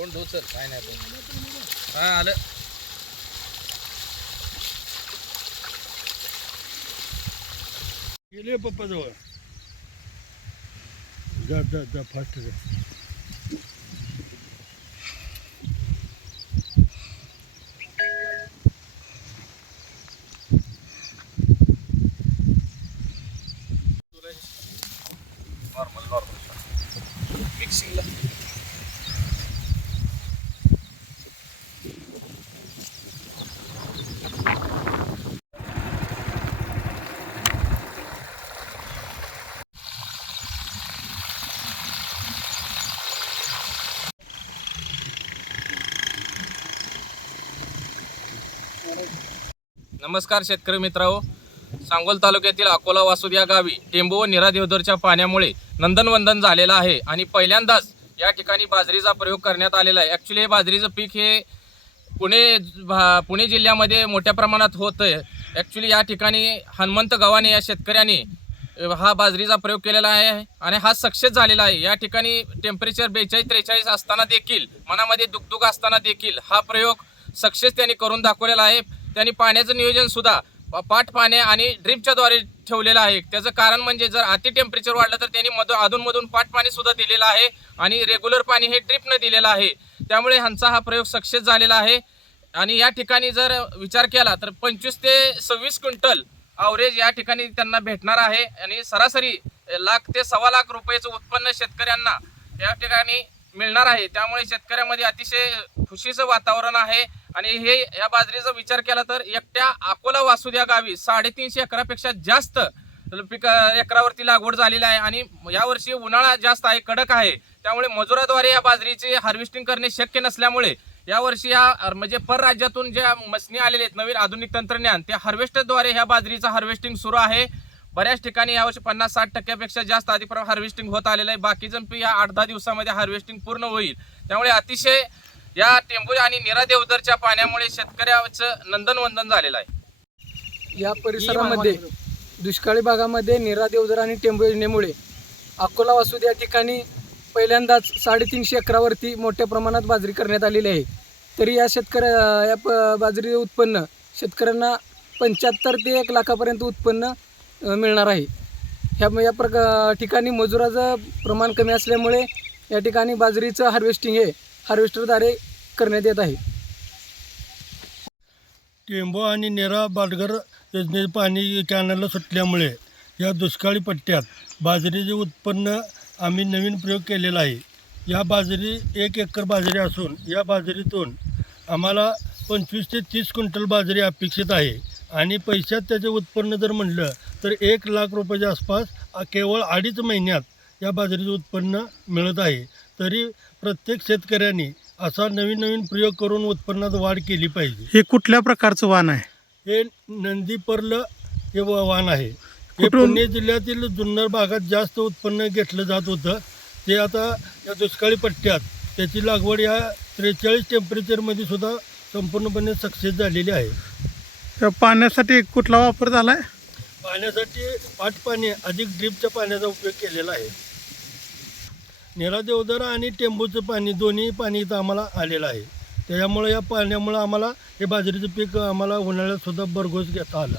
उचल काय नाही पण. हा आलं. गेले पप्पा जवळ जा जा जा फास्ट जा. नमस्कार शेतकरी मित्रांनो. सांगोल तालुक्यातील अकोला वासूद या गावी टेंबू व निरा देवदरच्या पाण्यामुळे नंदनवंदन झालेलं आहे आणि पहिल्यांदाच या ठिकाणी बाजरीचा प्रयोग करण्यात आलेला आहे. ॲक्च्युली हे बाजरीचं पीक हे पुणे भा- पुणे जिल्ह्यामध्ये मोठ्या प्रमाणात होतं आहे ॲक्च्युली या ठिकाणी हनुमंत गव्हाणे या शेतकऱ्यांनी हा बाजरीचा प्रयोग केलेला आहे आणि हा सक्सेस झालेला आहे. या ठिकाणी टेम्परेचर बेचाळीस त्रेचाळीस असताना देखील मनामध्ये दुखदुख असताना देखील हा प्रयोग सक्सेस त्यांनी करून दाखवलेला आहे. त्यांनी पाण्याचं नियोजन सुद्धा पाठ पाने आणि ड्रिपच्या द्वारे ठेवलेलं आहे. त्याचं कारण म्हणजे जर अति टेम्परेचर वाढलं तर त्यांनी मधून अधूनमधून पाठ पाणी सुद्धा दिलेलं आहे आणि रेग्युलर पाणी हे ड्रिपनं दिलेलं आहे. त्यामुळे ह्यांचा हा प्रयोग सक्सेस झालेला आहे. आणि या ठिकाणी जर विचार केला तर पंचवीस ते सव्वीस क्विंटल अवरेज या ठिकाणी त्यांना भेटणार आहे. आणि सरासरी लाख ते सव्वा लाख रुपयाचं उत्पन्न शेतकऱ्यांना या ठिकाणी मिळणार आहे. त्यामुळे शेतकऱ्यामध्ये अतिशय खुशीचं वातावरण आहे. आणि हे या बाजरीचा विचार केला तर एकट्या अकोला वासुद्या या गावी साडेतीनशे एकरापेक्षा जास्त पिक एकरावरती लागवड झालेली आहे आणि यावर्षी उन्हाळा जास्त आहे कडक आहे. त्यामुळे मजुराद्वारे या बाजरीचे हार्वेस्टिंग करणे शक्य नसल्यामुळे यावर्षी या म्हणजे परराज्यातून ज्या मशनी आलेले आहेत नवीन आधुनिक तंत्रज्ञान त्या हार्वेस्टरद्वारे ह्या बाजरीचं हार्वेस्टिंग सुरू आहे. बऱ्याच ठिकाणी यावर्षी पन्नास साठ टक्क्यापेक्षा जास्त आधीपर्यंत हार्वेस्टिंग होत आलेलं आहे. बाकीजण पी या आठ दहा दिवसामध्ये हार्वेस्टिंग पूर्ण होईल. त्यामुळे अतिशय या टेंबू आणि निरा देवदरच्या पाण्यामुळे शेतकऱ्याचं नंदनवंदन झालेलं आहे. या परिसरामध्ये दुष्काळी भागामध्ये निरा देवधर आणि टेंबू योजनेमुळे अकोला वासूद या ठिकाणी पहिल्यांदाच साडेतीनशे एकरावरती मोठ्या प्रमाणात बाजरी करण्यात आलेली आहे. तरी या शेतकऱ्या या प बाजरी उत्पन्न शेतकऱ्यांना पंच्याहत्तर ते एक लाखापर्यंत उत्पन्न मिळणार आहे. ह्या या प्रका ठिकाणी मजुराचं प्रमाण कमी असल्यामुळे या ठिकाणी बाजरीचं हार्वेस्टिंग हे हार्वेस्टरद्वारे करण्यात येत आहे. टेंबो आणि नेरा बाटगर योजने पाणी कॅनलला सुटल्यामुळे या दुष्काळी पट्ट्यात बाजरीचे उत्पन्न आम्ही नवीन प्रयोग केलेला आहे. या बाजरी एक एकर बाजरी असून या बाजरीतून आम्हाला पंचवीस ते तीस क्विंटल बाजरी अपेक्षित आहे आणि पैशात त्याचे उत्पन्न जर म्हणलं तर एक लाख रुपयाच्या आसपास केवळ अडीच महिन्यात या बाजरीचं उत्पन्न मिळत आहे. तरी प्रत्येक शेतकऱ्यांनी असा नवीन नवीन प्रयोग करून उत्पन्नात वाढ केली पाहिजे. हे कुठल्या प्रकारचं वाण आहे? हे नंदीपर्ल हे व- वाण आहे. हे कुठून? पुणे जिल्ह्यातील जुन्नर भागात जास्त उत्पन्न घेतलं जात होतं. ते आता या दुष्काळी पट्ट्यात त्याची लागवड या त्रेचाळीस टेम्परेचरमध्ये सुद्धा संपूर्णपणे सक्सेस झालेली आहे. पाण्यासाठी कुठला वापर झाला आहे पाण्यासाठी पाटपाणी अधिक ड्रीपच्या पाण्याचा उपयोग केलेला आहे. नेरा देवदरा आणि टेंबूचं पाणी दोन्ही पाणी इथं आम्हाला आलेलं आहे. त्याच्यामुळे या पाण्यामुळं आम्हाला हे बाजरीचं पीक आम्हाला उन्हाळ्यात सुद्धा भरघोस घेता आलं.